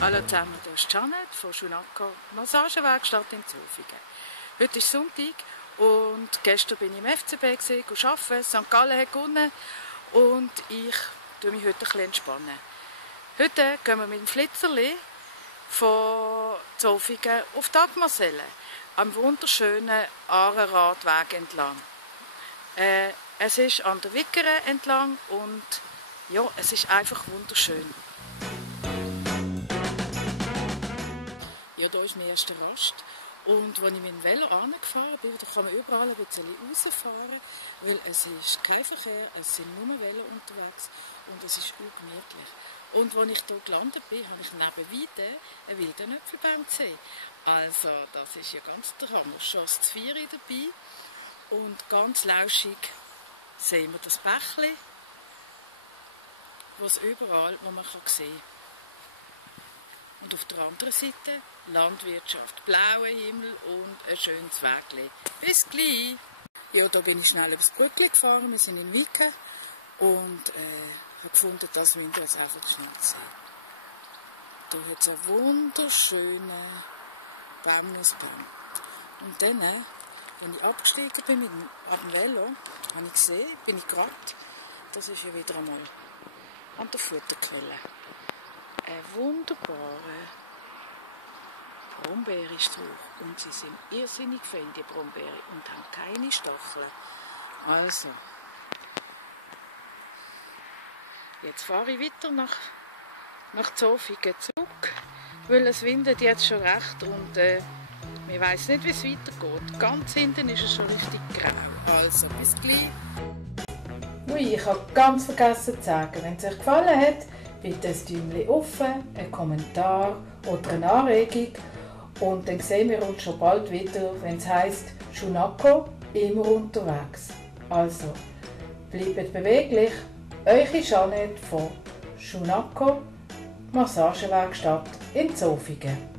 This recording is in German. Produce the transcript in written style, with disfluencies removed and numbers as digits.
Hallo zusammen, hier ist Janet von Shunako Massagewerkstatt in Zofingen. Heute ist Sonntag und gestern bin ich im FCB arbeiten. St. Gallen hat gewonnen und ich tue mich heute ein bisschen entspannen. Heute gehen wir mit dem Flitzerli von Zofingen auf die Agmarselle, am wunderschönen Aareradweg entlang. Es ist an der Wickere entlang und ja, es ist einfach wunderschön. Ja, hier ist mein erster Rast. Und als ich mit dem Velo angefahren bin, da kann man überall ein bisschen rausfahren, weil es ist kein Verkehr, es sind nur Velo unterwegs und es ist ungemütlich. Und als ich hier gelandet bin, habe ich neben Weide einen wilden Äpfelbaum gesehen. Also, das ist ja ganz der Hammer. Schon das Vieri dabei und ganz lauschig sehen wir das Bächli, was überall, wo man sehen kann. Und auf der anderen Seite Landwirtschaft, blauer Himmel und ein schönes Wägli. Bis gleich! Ja, da bin ich schnell übers Brückli gefahren, wir sind in Wiken und habe gefunden, das müssen wir jetzt einfach schnell sehen. Hier hat es einen wunderschönen Baumnussbaum. Und dann, wenn ich abgestiegen bin mit dem Velo, habe ich gesehen, bin ich gerade, das ist ja wieder einmal an der Futterquelle. Ein wunderbarer Brombeerstrauch. Und sie sind irrsinnig fein, die Brombeere, und haben keine Stacheln. Also, jetzt fahre ich weiter nach Zofingen zurück, weil es windet jetzt schon recht und ich weiss nicht, wie es weitergeht. Ganz hinten ist es schon richtig grau. Also, bis gleich. Ui, ich habe ganz vergessen zu sagen, wenn es euch gefallen hat, bitte ein Däumchen offen, einen Kommentar oder eine Anregung. Und dann sehen wir uns schon bald wieder, wenn es heisst Shunako, immer unterwegs. Also, bleibt beweglich. Eure Janet von Shunako Massagewerkstatt in Zofingen.